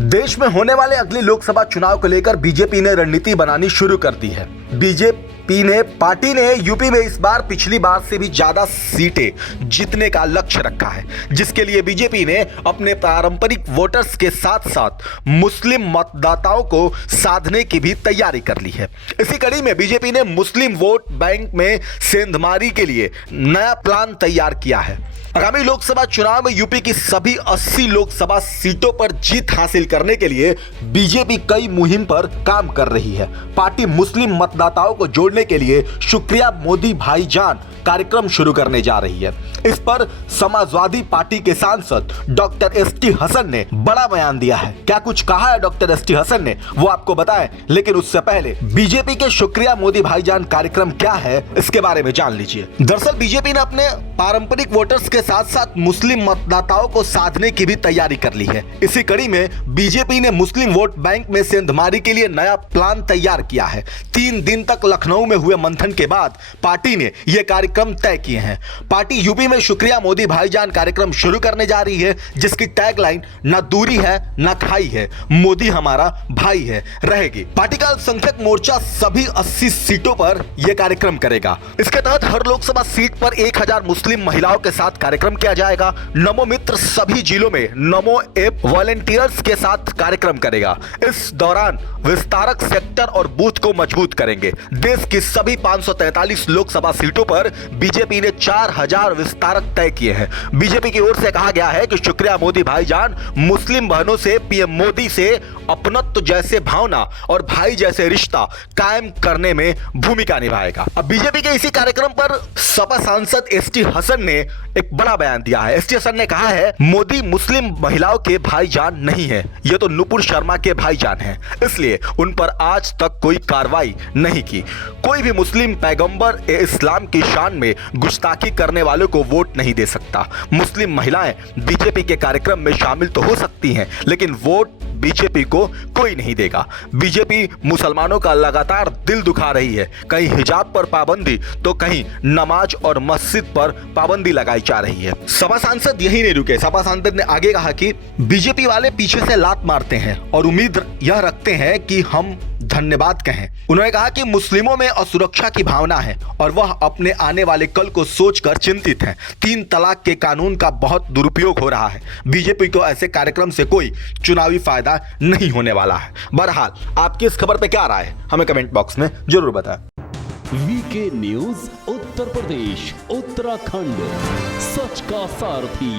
देश में होने वाले अगले लोकसभा चुनाव को लेकर बीजेपी ने रणनीति बनानी शुरू कर दी है। पार्टी ने यूपी में इस बार पिछली बार से भी ज्यादा सीटें जीतने का लक्ष्य रखा है, जिसके लिए बीजेपी ने अपने पारंपरिक वोटर्स के साथ साथ मुस्लिम मतदाताओं को साधने की भी तैयारी कर ली है। इसी कड़ी में बीजेपी ने मुस्लिम वोट बैंक में सेंधमारी के लिए नया प्लान तैयार किया है। आगामी लोकसभा चुनाव में यूपी की सभी 80 लोकसभा सीटों पर जीत हासिल करने के लिए बीजेपी कई मुहिम पर काम कर रही है। पार्टी मुस्लिम मतदाताओं को जोड़ने के लिए शुक्रिया मोदी भाईजान कार्यक्रम शुरू करने जा रही है। इस पर समाजवादी पार्टी के सांसद डॉक्टर एसटी हसन ने बड़ा बयान दिया है। क्या कुछ कहा है डॉक्टर एसटी हसन ने, वो आपको बताएं, लेकिन उससे पहले बीजेपी के शुक्रिया मोदी भाईजान कार्यक्रम क्या है, इसके बारे में जान लीजिए। दरअसल बीजेपी ने अपने पारंपरिक वोटर्स के साथ साथ मुस्लिम मतदाताओं को साधने की भी तैयारी कर ली है। इसी कड़ी में बीजेपी ने मुस्लिम वोट बैंक में सेंधमारी के लिए नया प्लान तैयार किया है। 3 दिन तक लखनऊ में हुए मंथन के बाद पार्टी ने यह कार्यक्रम तय किए हैं। पार्टी यूपी में शुक्रिया मोदी भाईजान कार्यक्रम शुरू करने जा रही है, जिसकी टैगलाइन ना दूरी है ना खाई है, मोदी हमारा भाई है रहेगी। पार्टी का अल्पसंख्यक मोर्चा सभी 80 सीटों पर यह कार्यक्रम करेगा। इसके तहत हर लोकसभा सीट पर 1000 मुस्लिम महिलाओं के साथ कार्यक्रम किया जाएगा। नमो मित्र सभी जिलों में नमो ऐप वॉलंटियर्स के साथ कार्यक्रम करेगा। इस दौरान विस्तारक सेक्टर और बूथ को मजबूत करेंगे। देश की सभी 543 लोकसभा सीटों पर बीजेपी ने 4000 विस्तारक तय किए हैं। बीजेपी की ओर से कहा गया है कि शुक्रिया मोदी भाईजान मुस्लिम बहनों से पीएम मोदी से अपनत्व जैसे भावना और भाई जैसे रिश्ता कायम करने में भूमिका निभाएगा। अब बीजेपी के इसी कार्यक्रम पर सपा सांसद एसटी हसन ने एक बड़ा बयान दिया है। एसटी हसन ने कहा है, मोदी मुस्लिम महिलाओं के भाईजान नहीं है, ये तो नुपुर शर्मा के भाईजान हैं, इसलिए उन पर आज तक कोई कार्रवाई नहीं की। कोई भी मुस्लिम पैगंबर इस्लाम की शान में गुस्ताखी करने वालों को वोट नहीं दे सकता। मुस्लिम महिलाएं बीजेपी के कार्यक्रम में शामिल तो हो सकती हैं, लेकिन वोट बीजेपी को कोई नहीं देगा। बीजेपी मुसलमानों का लगातार दिल दुखा रही है। कहीं हिजाब पर पाबंदी तो कहीं नमाज और मस्जिद पर पाबंदी लगाई जा रही है। सपा सांसद यही नहीं रुके। सपा सांसद ने आगे कहा कि बीजेपी वाले पीछे से लात मारते हैं और उम्मीद यह रखते हैं कि हम धन्यवाद कहें। उन्होंने कहा कि मुस्लिमों में असुरक्षा की भावना है और वह अपने आने वाले कल को सोचकर चिंतित हैं। 3 तलाक के कानून का बहुत दुरुपयोग हो रहा है। बीजेपी को ऐसे कार्यक्रम से कोई चुनावी फायदा नहीं होने वाला है। बहरहाल आपकी इस खबर पे क्या राय है, हमें कमेंट बॉक्स में जरूर बताएं। वीके न्यूज उत्तर प्रदेश उत्तराखंड, सच का सारथी।